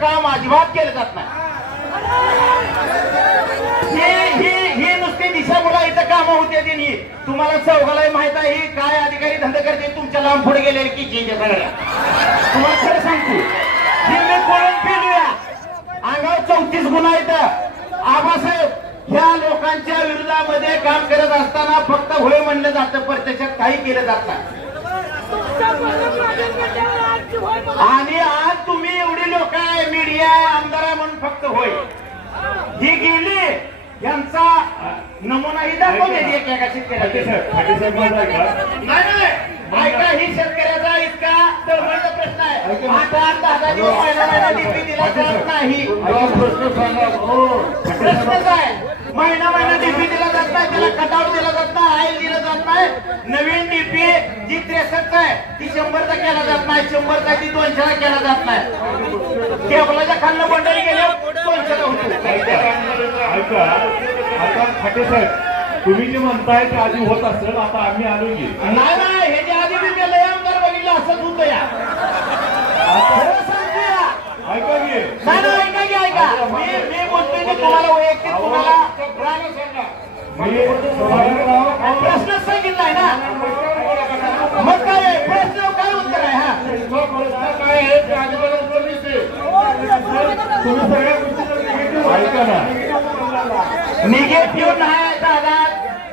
काम अजिबात केलं जात नाही. ही ही ही नुसती दिशाभुला इथं कामं होते ती ही तुम्हाला चौघालाही माहीत आहे ही काय अधिकारी धंदा करते तुमच्या लांब पुढे गेलेले की जे सगळ्या तुम्हाला खरं सांगतो ही मी कोण पिलूया. अंगावर चौतीस गुन्हा इथं. आबासाहेब ह्या लोकांच्या विरोधामध्ये काम करत असताना फक्त होय म्हणलं जातं प्रत्यक्षात काही केलं जात नाही. आणि आज तुम्ही एवढी लोक आहे मीडिया आमदार आहे म्हणून फक्त होय. ही गेली यांचा नमुनाही दाखवले एका शेतकऱ्याचे ऐका ही शेतकऱ्याचा इतका तळमळीचा प्रश्न आहे. आता आता दहा दिवस महिना महिना डीपी दिला जात नाही. ऐका प्रश्न सांगा. हो. महिना महिना डीपी दिला जात नाही त्याला कटाव दिला जात नाही आईल दिला जात नाही. नवीन डीपी जी त्रेसष्ट आहे ती शंभरचा केला जात नाही शंभरचा ती दोनशेला केला जात नाही. टेबलाच्या खालनं बंडल गेलं ऐका आता फाटे साहेब तुम्ही जे म्हणताय ते आधी होत असेल आता आम्ही आलो की नाही नाही हे जे आधी मी ते लय आमदार बघितलं असंच होतं या. खरं सांगतो या. ऐका की. नाही नाही ऐका की ऐका. मी मी बोलतोय की तुम्हाला वैयक्तिक तुम्हाला प्रश्नच सांगितलाय ना मग काय आहे? प्रश्न काय उत्तर आहे हा काय आहे ते आजूबाजूला उत्तर देते. तुम्ही सगळ्या गोष्टी जर ना निगेटिव्ह नाही दादा.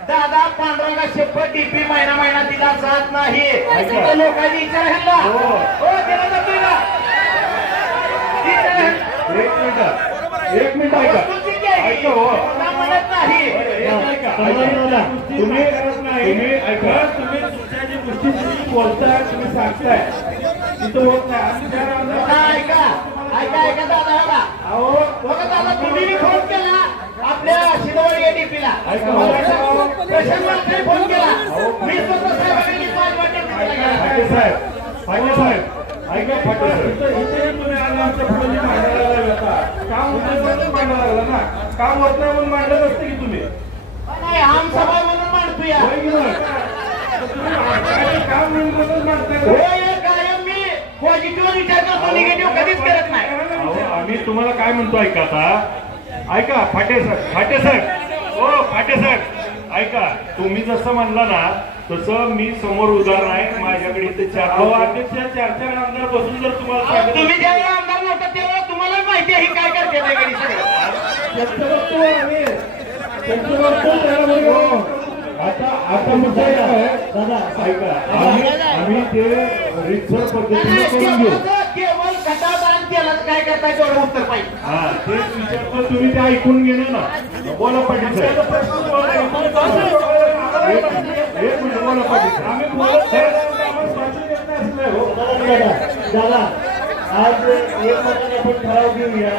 दादा पांडुरंगा शपथ डीपी महिना महिना दिला जात नाही. तिथे लोकांनी विचार हो. हो दिला. विचार. एक मिनिट. एक मिनिट ऐका. ही. ऐका हो. म्हणत नाही. ऐका. तुम्ही तुम्ही ऐका. तुम्ही तुमच्या जी गोष्टी तुम्ही बोलताय तुम्ही सांगताय. तिथं होत नाही. आम्ही त्या राहणार- हा, ऐका. ऐका ऐका दादा अहो फोन केला. आपल्या एडीपीला. प्रशांत फोन केला. मी स्वतः साहेबांनी पाच वाटे तिकडे गेला. फाटे साहेब. साहेब. ऐका फाटे साहेब. इथे तुम्ही आले आमच्या मांडायला होता काम होत म्हणून मांडायला लागला ना. काम होत नाही म्हणून मांडलं नसतं की तुम्ही? नाही आम सभा म्हणून मांडतो या होय की नाही? तर तुम्ही काय काम नाही म्हणून मांडताय पॉझिटिव्ह विचार करतो निगेटिव्ह कधीच करत नाही. अहो, आम्ही तुम्हाला काय म्हणतो ऐका आता. ऐका फाटे साहेब फाटे साहेब हो फाटे साहेब ऐका तुम्ही जसं म्हणला ना तसं मी समोर उदाहरण आहे. माझ्याकडे इथे चार अहो अध्यक्ष चार चार आमदार बसून जर तुम्हाला सांगितलं तुम्ही ज्यावेळेला आमदार नव्हता तेव्हा तुम्हाला माहिती आहे ही काय करते ते सगळं. आता आता मुद्दा काय आहे? दादा ऐका. आम्ही आम्ही ते नाही, पद्धतीने नाही, करून घेऊ. केवळ- खटाव दान केलं काय करताय तेवढं उत्तर पाहिजे. हा तेच विचारतो तुम्ही ते ऐकून घेणं ना बोला पाटील साहेब. एक एक मिनिट बोला पाटील साहेब. आम्ही बोलत असं नाही हो. दादा आज एक महिन्यात आपण ठराव घेऊया.